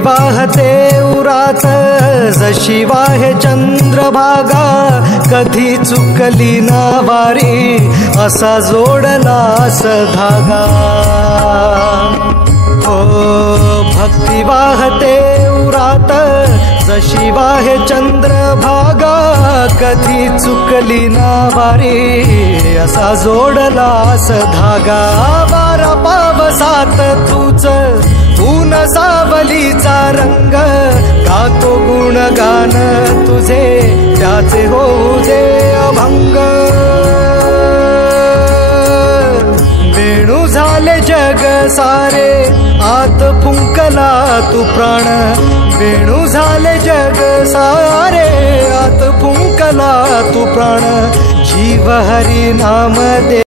वाहते उरात जशी वाहे चंद्रभागा, कधी चुकली ना वारी असा जोडलास धागा। हो भक्ती वाहते उरात जशी वाहे चंद्रभागा, कधी चुकली ना वारी असा जोडलास धागा। वारा पावसात तूच ऊन सावलीचा रंग, गातो गुणगान तुझे त्याचे होऊ दे अभंग। वेणू झाले जग सारे आत फुंकला तू प्राण, वेणू झाले जग सारे आत फुंकला तू प्राण। जीव हरी नाम दे